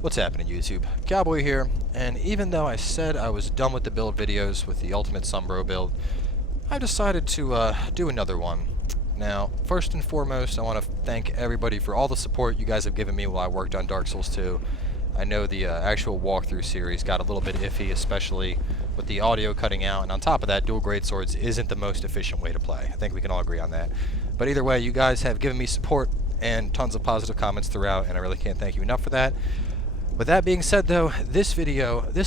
What's happening, YouTube? Cowboy here, and even though I said I was done with the build videos with the Ultimate Sunbro build, I decided to do another one. Now, first and foremost, I want to thank everybody for all the support you guys have given me while I worked on Dark Souls 2. I know the actual walkthrough series got a little bit iffy, especially with the audio cutting out, and on top of that, dual greatswords isn't the most efficient way to play. I think we can all agree on that. But either way, you guys have given me support and tons of positive comments throughout, and I really can't thank you enough for that. With that being said though, this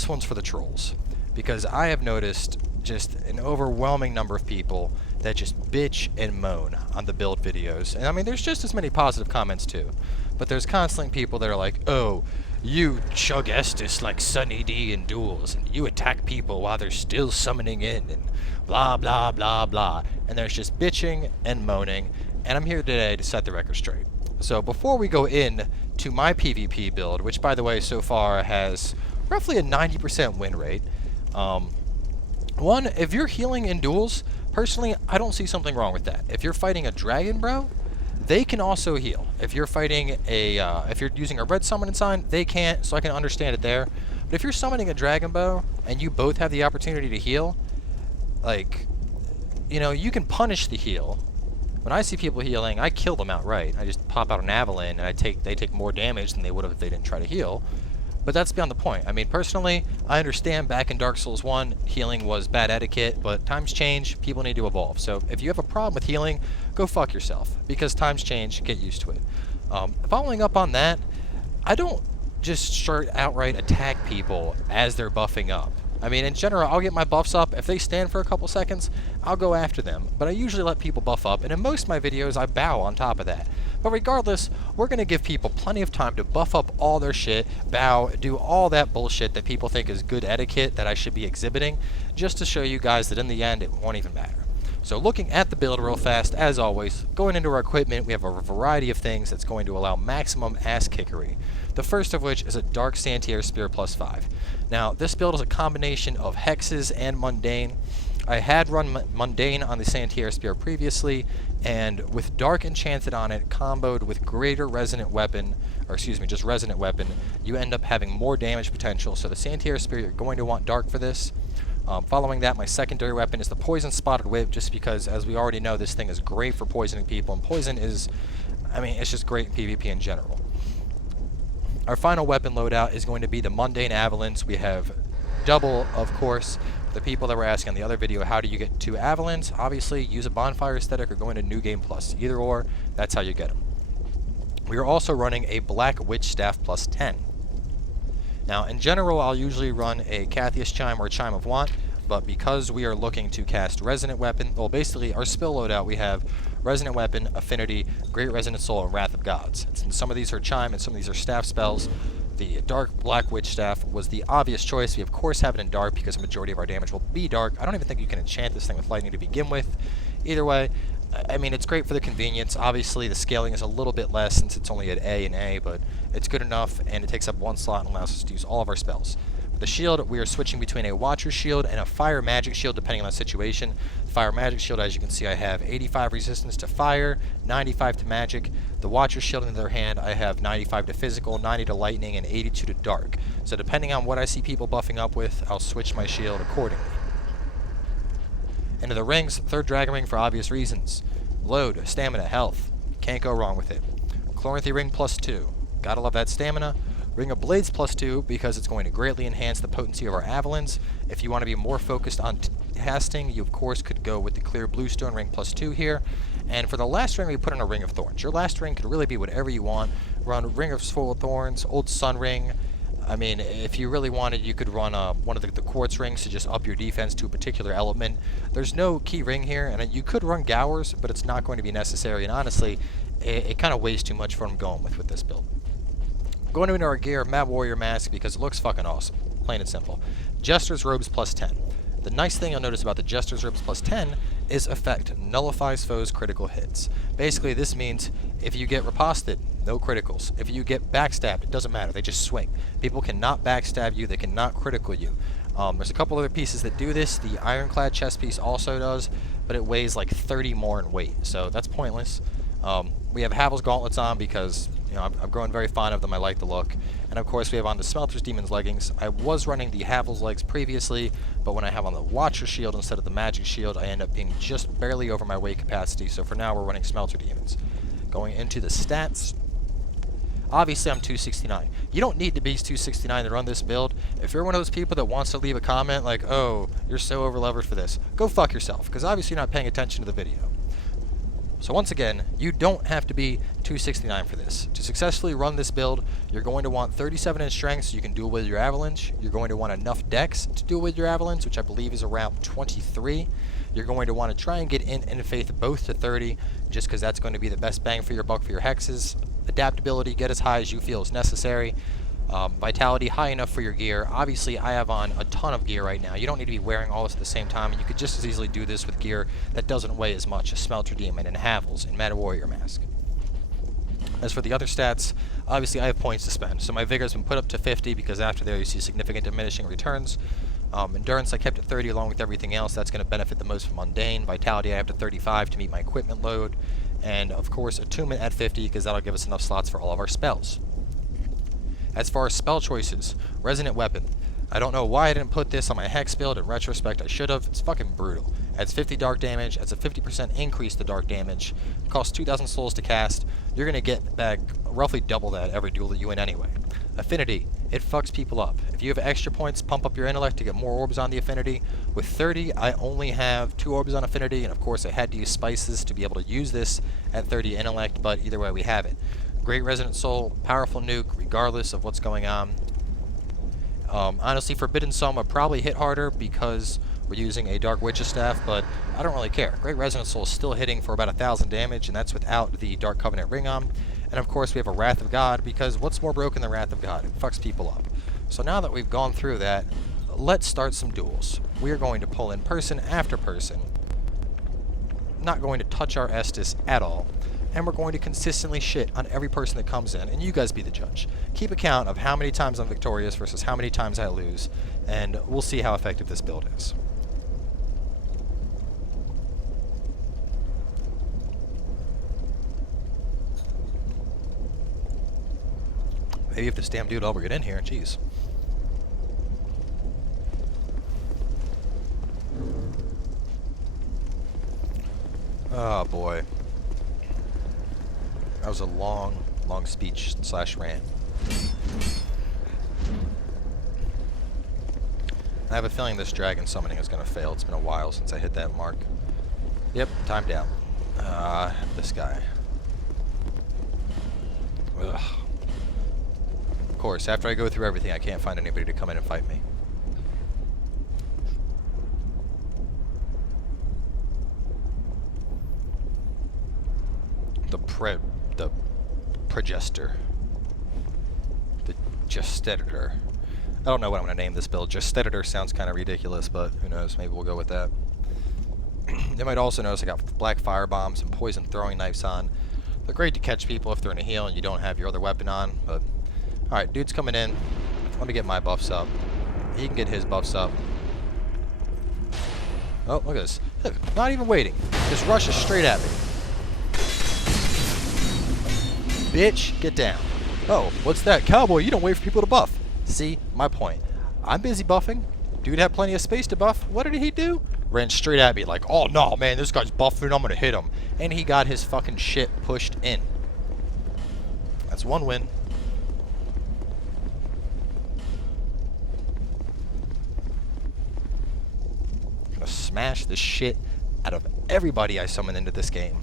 one's for the trolls, because I have noticed just an overwhelming number of people that just bitch and moan on the build videos. And I mean, there's just as many positive comments too, but there's constantly people that are like, oh, you chug Estus like Sunny D in duels, and you attack people while they're still summoning in, and blah blah blah blah. And there's just bitching and moaning, and I'm here today to set the record straight. So before we go in to my PvP build, which by the way so far has roughly a 90% win rate, one, if you're healing in duels, personally I don't see something wrong with that. If you're fighting a dragon, bro, they can also heal. If you're fighting a, if you're using a red summoning sign, they can't, so I can understand it there. But if you're summoning a dragon bow and you both have the opportunity to heal, like, you know, you can punish the heal. When I see people healing, I kill them outright. I just pop out an Avalon, and they take more damage than they would have if they didn't try to heal. But that's beyond the point. I mean, personally, I understand back in Dark Souls 1, healing was bad etiquette, but times change, people need to evolve. So if you have a problem with healing, go fuck yourself, because times change, get used to it. Following up on that, I don't just start outright attack people as they're buffing up. I mean, in general, I'll get my buffs up. If they stand for a couple seconds, I'll go after them. But I usually let people buff up, and in most of my videos, I bow on top of that. But regardless, we're going to give people plenty of time to buff up all their shit, bow, do all that bullshit that people think is good etiquette that I should be exhibiting, just to show you guys that in the end, it won't even matter. So looking at the build real fast, as always, going into our equipment, we have a variety of things that's going to allow maximum ass kickery. The first of which is a Dark Santier Spear +5. Now, this build is a combination of hexes and mundane. I had run mundane on the Santier Spear previously, and with Dark enchanted on it, comboed with greater resonant weapon, or excuse me, just resonant weapon, you end up having more damage potential. So the Santier Spear, you're going to want Dark for this. Following that, my secondary weapon is the Poison Spotted Whip, just because, as we already know, this thing is great for poisoning people, and poison is, I mean, it's just great in PvP in general. Our final weapon loadout is going to be the Mundane Avalons. We have double, of course. The people that were asking on the other video, how do you get 2 Avalons? Obviously, use a Bonfire Aesthetic or go into New Game Plus. Either or, that's how you get them. We are also running a Black Witch Staff +10. Now, in general, I'll usually run a Cathius Chime or a Chime of Want, but because we are looking to cast Resonant Weapon, well, basically, our spill loadout, we have Resonant Weapon, Affinity, Great Resonant Soul, and Wrath of Gods. And some of these are Chime, and some of these are Staff spells. The Dark Black Witch Staff was the obvious choice. We, of course, have it in Dark because the majority of our damage will be Dark. I don't even think you can enchant this thing with Lightning to begin with. Either way, I mean, it's great for the convenience. Obviously, the scaling is a little bit less since it's only at A and A, but it's good enough, and it takes up 1 slot and allows us to use all of our spells. With the shield, we are switching between a Watcher Shield and a Fire Magic Shield, depending on the situation. Fire Magic Shield, as you can see, I have 85 resistance to fire, 95 to magic. The Watcher Shield, on the other hand, I have 95 to physical, 90 to lightning, and 82 to dark. So depending on what I see people buffing up with, I'll switch my shield accordingly. Into the rings, 3rd Dragon Ring for obvious reasons. Load, stamina, health. Can't go wrong with it. Chloranthy Ring +2. Gotta love that stamina. Ring of Blades +2 because it's going to greatly enhance the potency of our Avalons. If you want to be more focused on casting, you of course could go with the Clear Bluestone Ring +2 here. And for the last ring, we put in a Ring of Thorns. Your last ring could really be whatever you want. Run Ring of Full Thorns, Old Sun Ring. I mean, if you really wanted, you could run one of the quartz rings to just up your defense to a particular element. There's no key ring here, and you could run Gowers, but it's not going to be necessary, and honestly, it kind of weighs too much for what I'm going with this build. Going into our gear, Mad Warrior Mask, because it looks fucking awesome, plain and simple. Jester's Robes +10. The nice thing you'll notice about the Jester's Robes +10 is effect nullifies foes' critical hits. Basically, this means if you get riposted, no criticals. If you get backstabbed, it doesn't matter, they just swing. People cannot backstab you, they cannot critical you. There's a couple other pieces that do this. The Ironclad chest piece also does, but it weighs like 30 more in weight, so that's pointless. We have Havel's gauntlets on because, you know, I'm growing very fond of them. I like the look. And of course we have on the Smelter's Demon's leggings. I was running the Havel's legs previously, but when I have on the Watcher shield instead of the Magic shield, I end up being just barely over my weight capacity. So for now we're running Smelter Demons. Going into the stats, obviously I'm 269. You don't need to be 269 to run this build. If you're one of those people that wants to leave a comment like, oh, you're so overlevered for this, go fuck yourself, because obviously you're not paying attention to the video. So once again, you don't have to be 269 for this. To successfully run this build, you're going to want 37 in strength so you can duel with your Avalanche. You're going to want enough dex to duel with your Avalanche, which I believe is around 23. You're going to want to try and get Int and Faith both to 30, just because that's going to be the best bang for your buck for your hexes. Adaptability, get as high as you feel is necessary. Vitality, high enough for your gear. Obviously, I have on a ton of gear right now. You don't need to be wearing all this at the same time, and you could just as easily do this with gear that doesn't weigh as much as Smelter Demon and Havel's and Meta Warrior Mask. As for the other stats, obviously I have points to spend, so my Vigor has been put up to 50 because after there you see significant diminishing returns. Endurance I kept at 30 along with everything else. That's going to benefit the most from Mundane. Vitality I have to 35 to meet my equipment load. And of course Attunement at 50 because that'll give us enough slots for all of our spells. As far as spell choices, Resonant Weapon. I don't know why I didn't put this on my Hex build. In retrospect, I should have. It's fucking brutal. Adds 50 dark damage, adds a 50% increase to dark damage. It costs 2,000 souls to cast. You're going to get back roughly double that every duel that you win anyway. Affinity. It fucks people up. If you have extra points, pump up your intellect to get more orbs on the affinity. With 30, I only have 2 orbs on affinity, and of course I had to use spices to be able to use this at 30 intellect, but either way we have it. Great Resonant Soul, powerful nuke, regardless of what's going on. Honestly, Forbidden Soma probably hit harder because we're using a Dark Witch's Staff, but I don't really care. Great Resonant Soul is still hitting for about 1,000 damage, and that's without the Dark Covenant ring on. And of course we have a Wrath of God, because what's more broken than Wrath of God? It fucks people up. So now that we've gone through that, let's start some duels. We are going to pull in person after person. Not going to touch our Estus at all. And we're going to consistently shit on every person that comes in, and you guys be the judge. Keep account of how many times I'm victorious versus how many times I lose, and we'll see how effective this build is. Maybe if this damn dude will ever get in here, jeez. Oh boy. That was a long speech / rant. I have a feeling this dragon summoning is going to fail. It's been a while since I hit that mark. Yep, time down. This guy. Ugh. Of course, after I go through everything, I can't find anybody to come in and fight me. The Progester. The Gesteditor. I don't know what I'm going to name this build. Gesteditor sounds kind of ridiculous, but who knows, maybe we'll go with that. You might also notice I got black fire bombs and poison throwing knives on. They're great to catch people if they're in a heal and you don't have your other weapon on, but... Alright, dude's coming in. Let me get my buffs up. He can get his buffs up. Oh, look at this. Look, not even waiting. Just rushes straight at me. Bitch, get down. Oh, what's that? Cowboy, you don't wait for people to buff. See, my point. I'm busy buffing. Dude had plenty of space to buff. What did he do? Ran straight at me like, oh no, man, this guy's buffing, I'm gonna hit him. And he got his fucking shit pushed in. That's one win. Gonna smash the shit out of everybody I summon into this game.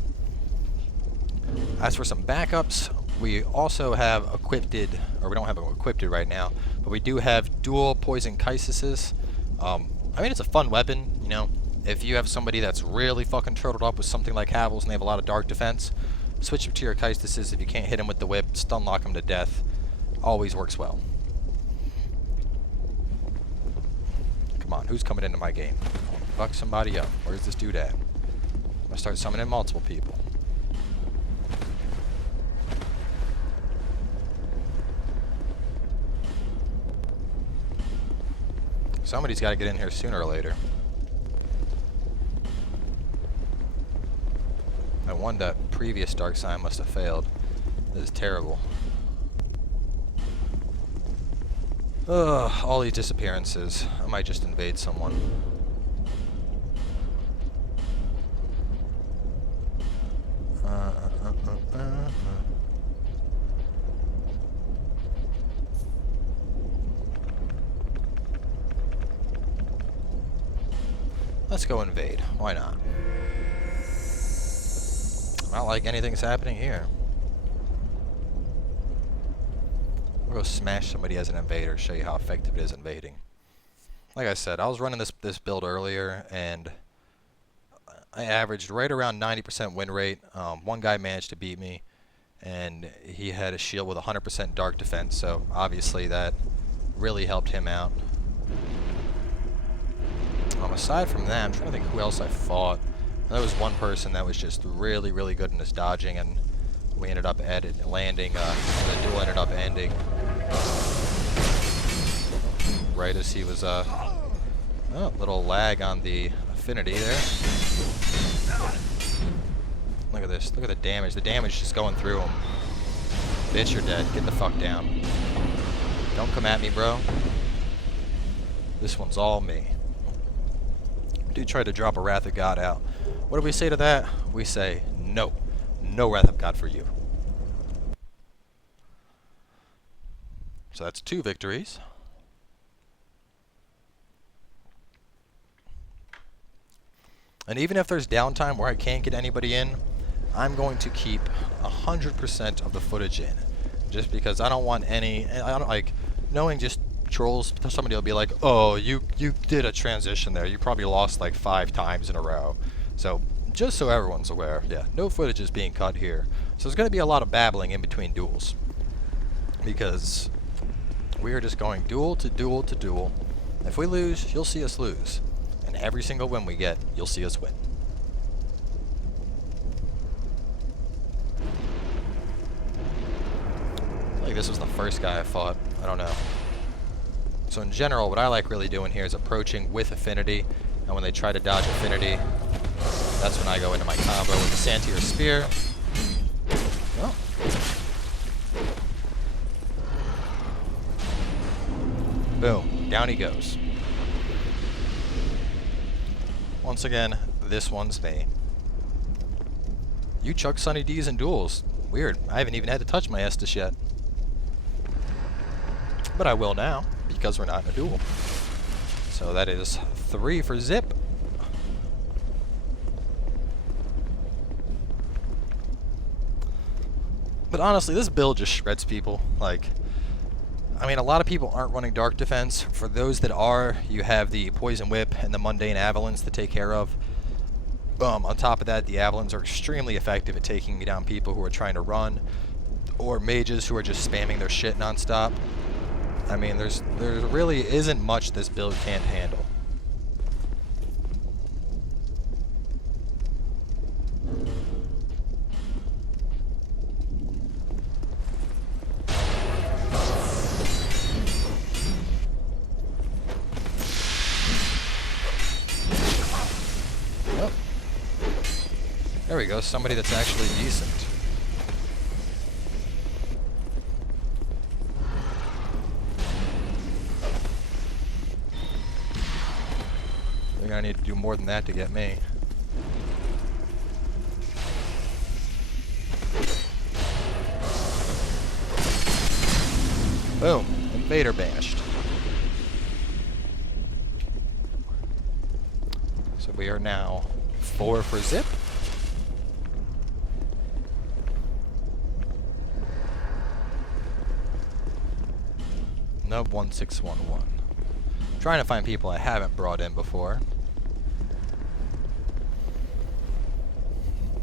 As for some backups, we also have equipped, or we don't have them equipped right now, but we do have dual poison chiseses. I mean, it's a fun weapon, you know. If you have somebody that's really fucking turtled up with something like Havel's and they have a lot of dark defense, switch them to your chiseses. If you can't hit them with the whip, stun lock them to death. Always works well. Come on, who's coming into my game? Fuck somebody up. Where's this dude at? I'm gonna start summoning multiple people. Somebody's got to get in here sooner or later. I won that previous dark sign must have failed. This is terrible. Ugh, all these disappearances. I might just invade someone. Let's go invade. Why not? Not like anything's happening here. We'll go smash somebody as an invader, show you how effective it is invading. Like I said, I was running this build earlier, and I averaged right around 90% win rate. One guy managed to beat me, and he had a shield with 100% dark defense, so obviously that really helped him out. Aside from that, I'm trying to think who else I fought. There was one person that was just really, really good in his dodging, and we ended up landing. The duel ended up ending right as he was. Little lag on the affinity there. Look at this. Look at the damage. The damage just going through him. Bitch, you're dead. Get the fuck down. Don't come at me, bro. This one's all me. Dude tried to drop a Wrath of God out. What do we say to that? We say, no. No Wrath of God for you. So that's 2 victories. And even if there's downtime where I can't get anybody in, I'm going to keep 100% of the footage in. Just because I don't want any, I don't like, knowing just trolls, somebody will be like, oh, you did a transition there. You probably lost like 5 times in a row. So, just so everyone's aware, yeah, no footage is being cut here. So there's going to be a lot of babbling in between duels. Because we are just going duel to duel to duel. If we lose, you'll see us lose. And every single win we get, you'll see us win. I feel like this was the first guy I fought. I don't know. So in general, what I like really doing here is approaching with affinity, and when they try to dodge affinity, that's when I go into my combo with the Santier Spear. Oh. Boom. Down he goes. Once again, this one's me. You chuck Sunny D's in duels. Weird. I haven't even had to touch my Estus yet. But I will now, because we're not in a duel. So that is 3 for Zip. But honestly, this build just shreds people. Like, I mean, a lot of people aren't running Dark Defense. For those that are, you have the Poison Whip and the Mundane Avalons to take care of. On top of that, the Avalons are extremely effective at taking down people who are trying to run, or mages who are just spamming their shit nonstop. I mean, there really isn't much this build can't handle. Oh. There we go, somebody that's actually decent. I need to do more than that to get me. Boom. Invader banished. So we are now 4 for Zip. Nub 1611. Trying to find people I haven't brought in before.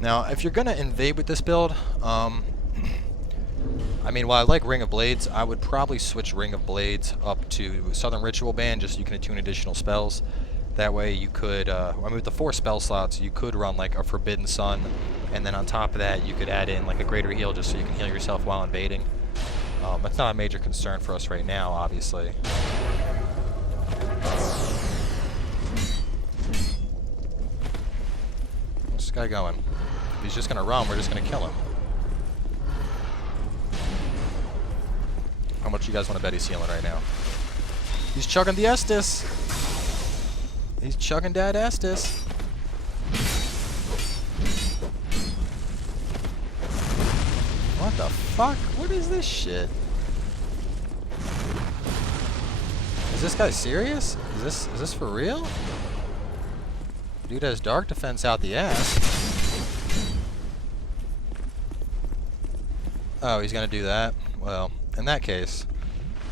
Now, if you're going to invade with this build, I mean, while I like Ring of Blades, I would probably switch Ring of Blades up to Southern Ritual Band just so you can attune additional spells. That way you could, I mean, with the 4 spell slots, you could run like a Forbidden Sun, and then on top of that, you could add in like a Greater Heal just so you can heal yourself while invading. That's not a major concern for us right now, obviously. What's this guy going? he's just gonna run, we're just gonna kill him. How much you guys want to bet he's healing right now? He's chugging the Estus. He's chugging that Estus. What the fuck? What is this shit? Is this guy serious? Is this for real? Dude has dark defense out the ass. Oh, he's gonna do that? Well, in that case.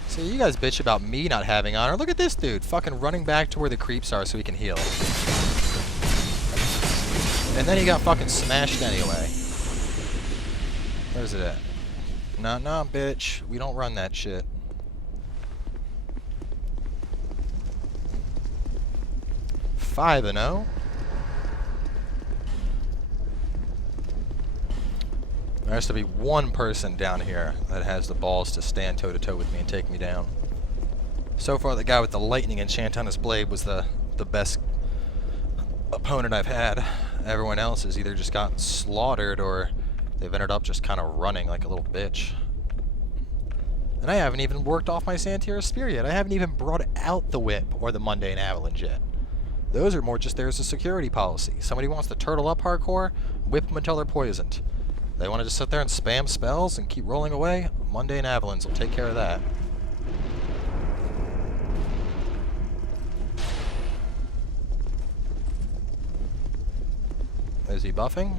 See, you guys bitch about me not having honor. Look at this dude, fucking running back to where the creeps are so he can heal. And then he got fucking smashed anyway. Where's it at? Nah, bitch. We don't run that shit. Five and 0. There has to be one person down here that has the balls to stand toe-to-toe with me and take me down. So far, the guy with the lightning enchant on his blade was the best opponent I've had. Everyone else has either just gotten slaughtered or they've ended up just kind of running like a little bitch. And I haven't even worked off my Santira Spear yet. I haven't even brought out the whip or the mundane avalanche yet. Those are more just there as a security policy. Somebody wants to turtle up hardcore, whip them until they're poisoned. They want to just sit there and spam spells and keep rolling away, mundane avalanche will take care of that. Is he buffing?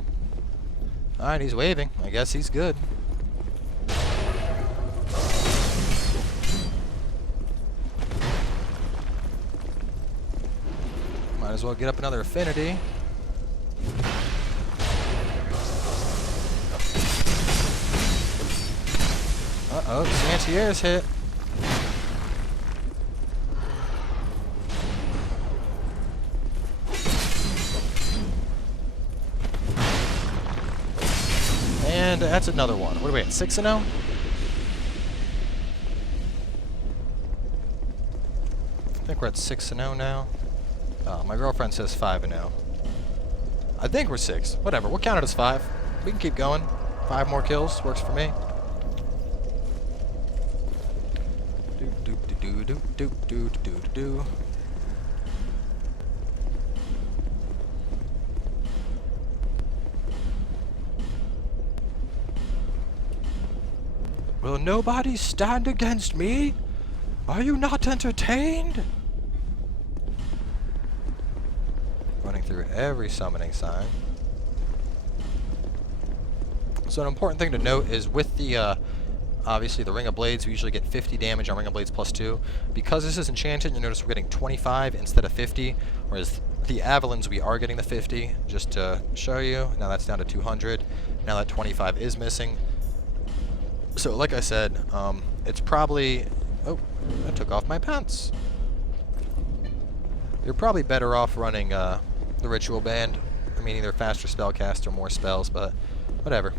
Alright, he's waving. I guess he's good. Might as well get up another affinity. Uh-oh, Santier's hit. And that's another one. What are we at, 6 and 0? I think we're at 6 and 0 now. My girlfriend says 5 and 0. I think we're 6. Whatever, we'll count it as 5. We can keep going. 5 more kills works for me. Do. Will nobody stand against me? Are you not entertained? Running through every summoning sign. So an important thing to note is with the obviously the Ring of Blades, we usually get 50 damage on Ring of Blades +2. Because this is enchanted, you notice we're getting 25 instead of 50, whereas the Avalons we are getting the 50, just to show you. Now that's down to 200. Now that 25 is missing. So like I said, it's probably... Oh, I took off my pants. You're probably better off running the Ritual Band. I mean, either faster spellcast or more spells, but whatever.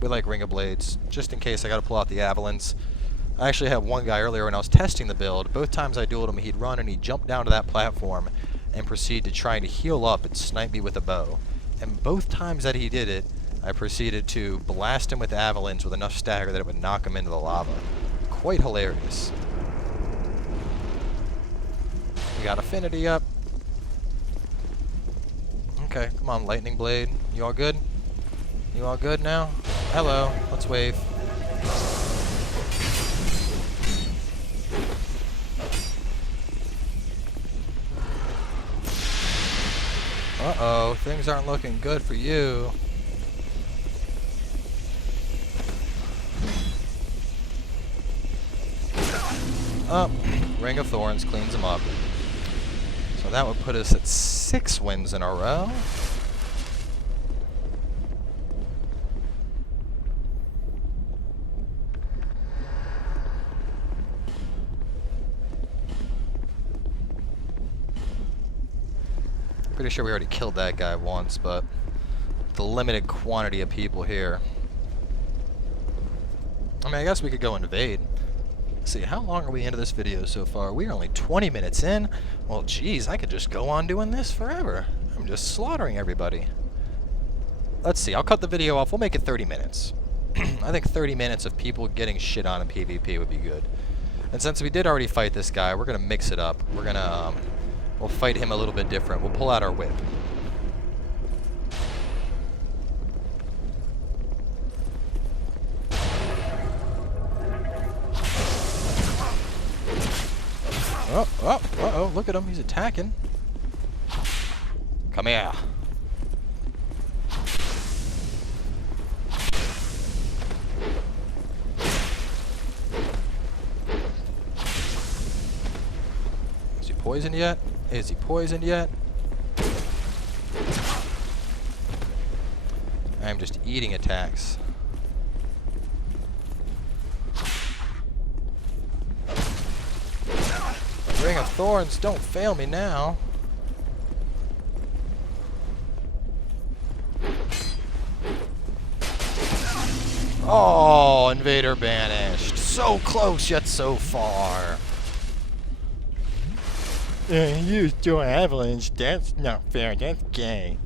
We like Ring of Blades, just in case I gotta pull out the Avalons. I actually had one guy earlier when I was testing the build. Both times I dueled him, he'd run and he'd jump down to that platform and proceed to try to heal up and snipe me with a bow. And both times that he did it, I proceeded to blast him with Avalons with enough stagger that it would knock him into the lava. Quite hilarious. We got affinity up. Okay, come on, Lightning Blade. You all good? You all good now? Hello, let's wave. Uh-oh, things aren't looking good for you. Oh, Ring of Thorns cleans him up. So that would put us at 6 wins in a row. Pretty sure we already killed that guy once, but the limited quantity of people here. I mean, I guess we could go invade. Let's see, how long are we into this video so far? We are only 20 minutes in. Well, geez, I could just go on doing this forever. I'm just slaughtering everybody. let's see. I'll cut the video off. We'll make it 30 minutes. I think 30 minutes of people getting shit on in PvP would be good. And since we did already fight this guy, we're gonna mix it up. We're gonna we'll fight him a little bit different. We'll pull out our whip. Uh-oh, look at him. He's attacking. Come here. Is he poisoned yet? Is he poisoned yet? I'm just eating attacks. Ring of Thorns, don't fail me now. Oh, Invader banished. So close yet so far. Use your avalanche. That's not fair. That's gay.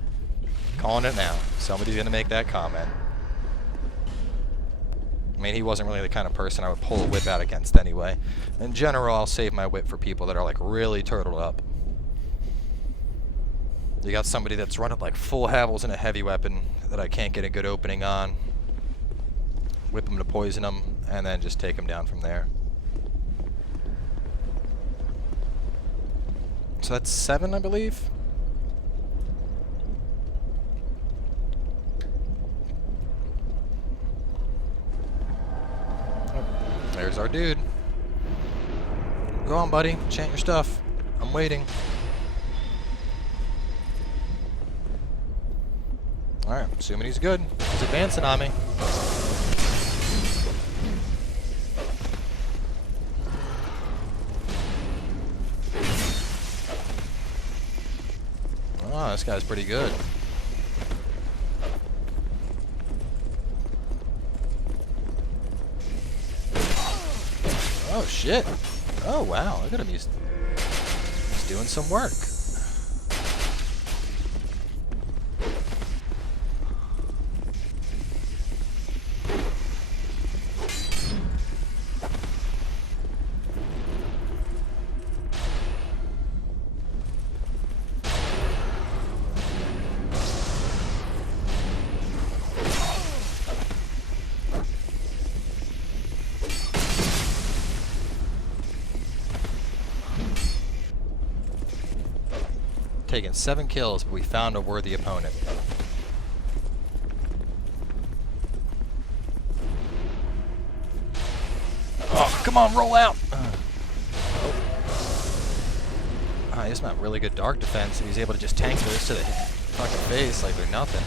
Calling it now. Somebody's gonna make that comment. I mean, he wasn't really the kind of person I would pull a whip out against anyway. In general, I'll save my whip for people that are like really turtled up. You got somebody that's running like full Havels and a heavy weapon that I can't get a good opening on. Whip him to poison him, and then just take him down from there. So that's 7, I believe. There's our dude. Go on, buddy. Chant your stuff. I'm waiting. Alright, assuming he's good. He's advancing on me. Oh, this guy's pretty good. Oh shit. Oh wow, look at him. He's doing some work. Taken 7 kills, but we found a worthy opponent. Oh, come on, roll out! He's not really good dark defense, and he's able to just tank those to the fucking face like they're nothing.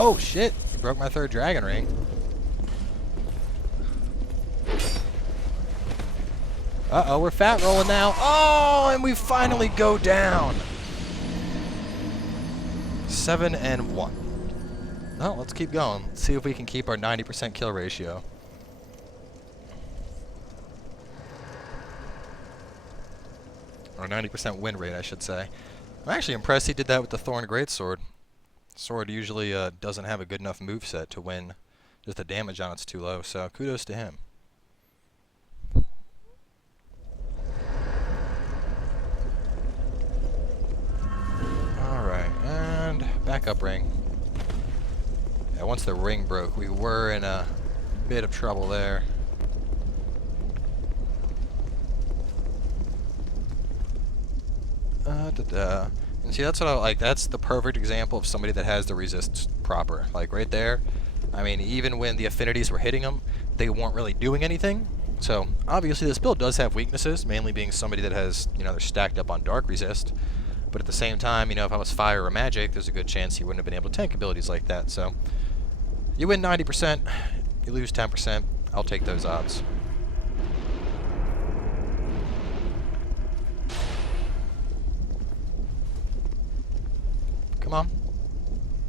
Oh shit! He broke my 3rd dragon ring. Uh-oh, we're fat rolling now. Oh, and we finally go down. 7 and 1. Well, let's keep going. Let's see if we can keep our 90% kill ratio. Or 90% win rate, I should say. I'm actually impressed he did that with the Thorn Greatsword. Sword usually doesn't have a good enough moveset to win. Just the damage on it's too low, so kudos to him. Alright, and backup ring. Yeah, once the ring broke, we were in a bit of trouble there. And see, that's what I like. That's the perfect example of somebody that has the resist proper. Like right there, I mean, even when the affinities were hitting them, they weren't really doing anything. So obviously this build does have weaknesses, mainly being somebody that has, you know, they're stacked up on dark resist. But at the same time, you know, if I was fire or magic, there's a good chance you wouldn't have been able to tank abilities like that. So you win 90%, you lose 10%. I'll take those odds. Come on.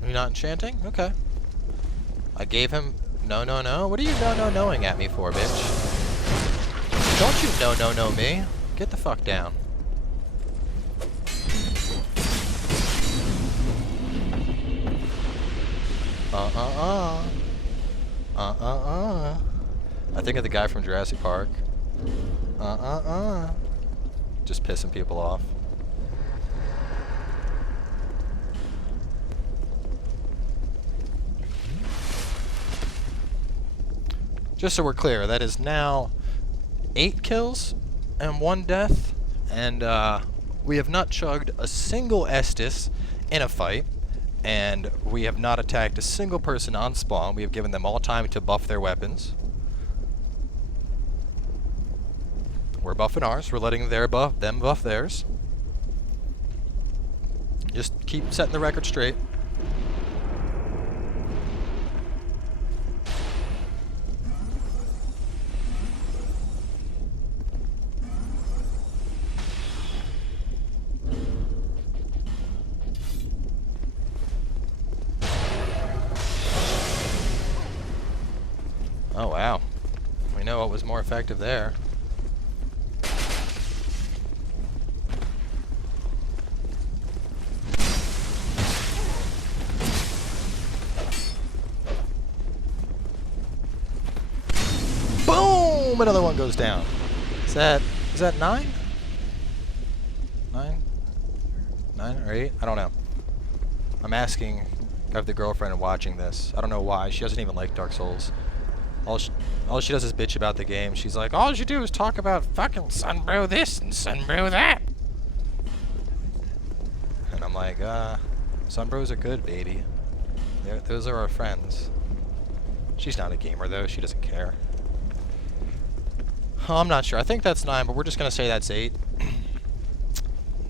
Are you not enchanting? Okay. I gave him No, no, no. What are you no-no-knowing at me for, bitch? Don't you no-no-no me. Get the fuck down. I think of the guy from Jurassic Park. Just pissing people off. Just so we're clear, that is now 8 kills and 1 death, and we have not chugged a single Estus in a fight, and we have not attacked a single person on spawn. We have given them all time to buff their weapons. We're buffing ours. We're letting them buff theirs. Just keep setting the record straight. Oh wow. We know what was more effective there. Boom! Another one goes down. Is that 9? 9? 9 or 8? I don't know. I'm asking of the girlfriend watching this. I don't know why. She doesn't even like Dark Souls. All she does is bitch about the game. She's like, all you do is talk about fucking Sunbro this and Sunbro that. And I'm like, Sunbros are good, baby. Those are our friends. She's not a gamer, though. She doesn't care. Oh, I'm not sure. I think that's 9, but we're just going to say that's 8.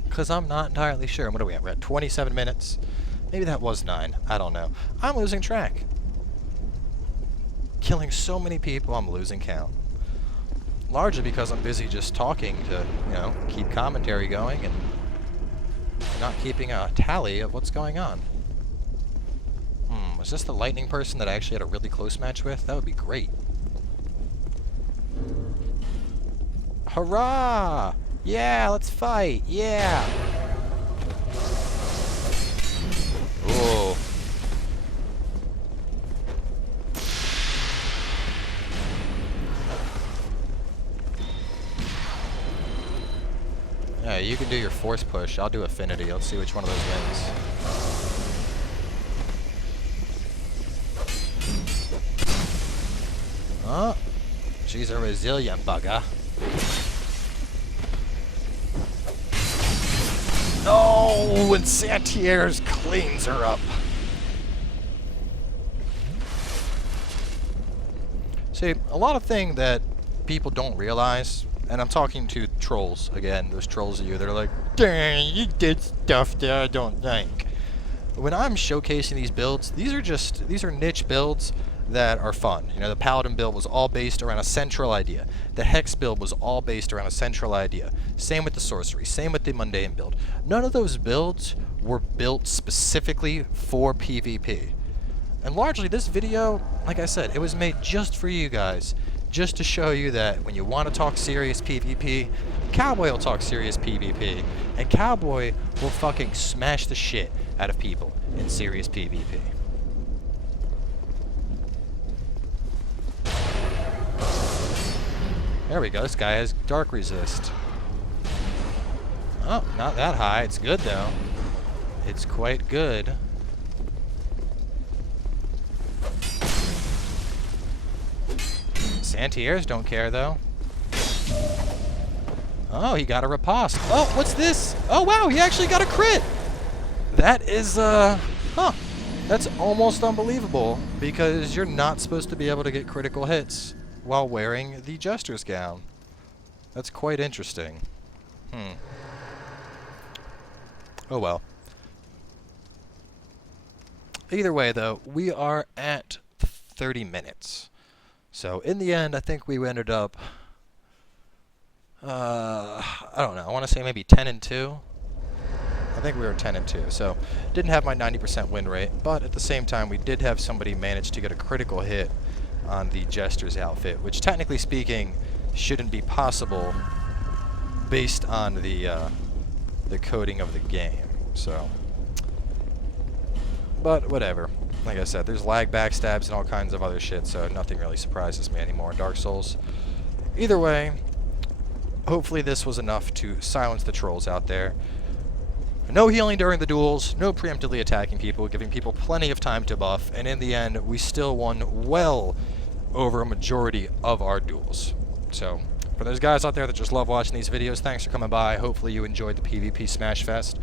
Because I'm not entirely sure. What are we at? We're at 27 minutes. Maybe that was 9. I don't know. I'm losing track. Killing so many people, I'm losing count. Largely because I'm busy just talking to, you know, keep commentary going and not keeping a tally of what's going on. Was this the lightning person that I actually had a really close match with? That would be great. Hurrah! Yeah, let's fight! Yeah! Ooh. Yeah, you can do your force push. I'll do affinity. Let's see which one of those wins. Oh, she's a resilient bugger. No, and Santier's cleans her up. See, a lot of thing that people don't realize, and I'm talking to trolls, again, those trolls of you that are like, dang, you did stuff that I don't like. When I'm showcasing these builds, these are niche builds that are fun. You know, the Paladin build was all based around a central idea. The Hex build was all based around a central idea. Same with the Sorcery, same with the Mundane build. None of those builds were built specifically for PvP. And largely this video, like I said, it was made just for you guys. Just to show you that when you want to talk serious PvP, Cowboy will talk serious PvP, and Cowboy will fucking smash the shit out of people in serious PvP. There we go, this guy has dark resist. Oh, not that high, it's good though. It's quite good. Santiers don't care though. Oh, he got a riposte. Oh, what's this? Oh wow, he actually got a crit! That is, that's almost unbelievable, because you're not supposed to be able to get critical hits while wearing the Jester's gown. That's quite interesting. Oh well. Either way though, we are at 30 minutes. So in the end, I think we ended up, I don't know, I want to say maybe 10-2. I think we were 10-2, so didn't have my 90% win rate, but at the same time, we did have somebody manage to get a critical hit on the Jester's outfit, which technically speaking shouldn't be possible based on the coding of the game. So, but whatever. Like I said, there's lag backstabs and all kinds of other shit, so nothing really surprises me anymore in Dark Souls. Either way, hopefully this was enough to silence the trolls out there. No healing during the duels, no preemptively attacking people, giving people plenty of time to buff, and in the end, we still won well over a majority of our duels. So, for those guys out there that just love watching these videos, thanks for coming by. Hopefully you enjoyed the PvP Smash Fest.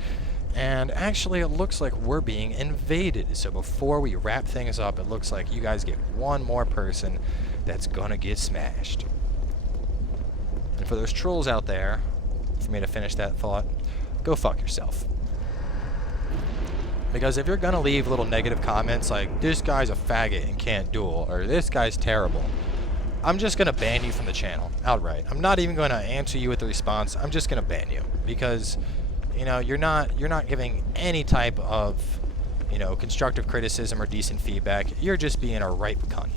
And actually, it looks like we're being invaded. So before we wrap things up, it looks like you guys get one more person that's gonna get smashed. And for those trolls out there, for me to finish that thought, go fuck yourself. Because if you're gonna leave little negative comments like, this guy's a faggot and can't duel, or this guy's terrible, I'm just gonna ban you from the channel, outright. I'm not even gonna answer you with a response, I'm just gonna ban you. Because, you know, you're not giving any type of, you know, constructive criticism or decent feedback. You're just being a ripe cunt.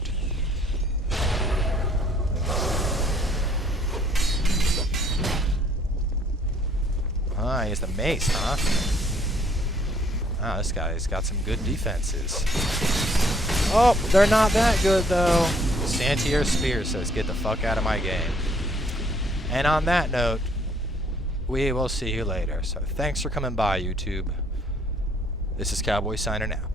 Ah, he has the mace, huh? Ah, this guy's got some good defenses. Oh, they're not that good, though. Santier Spear says, get the fuck out of my game. And on that note, we will see you later. So thanks for coming by, YouTube. This is Cowboy signing out.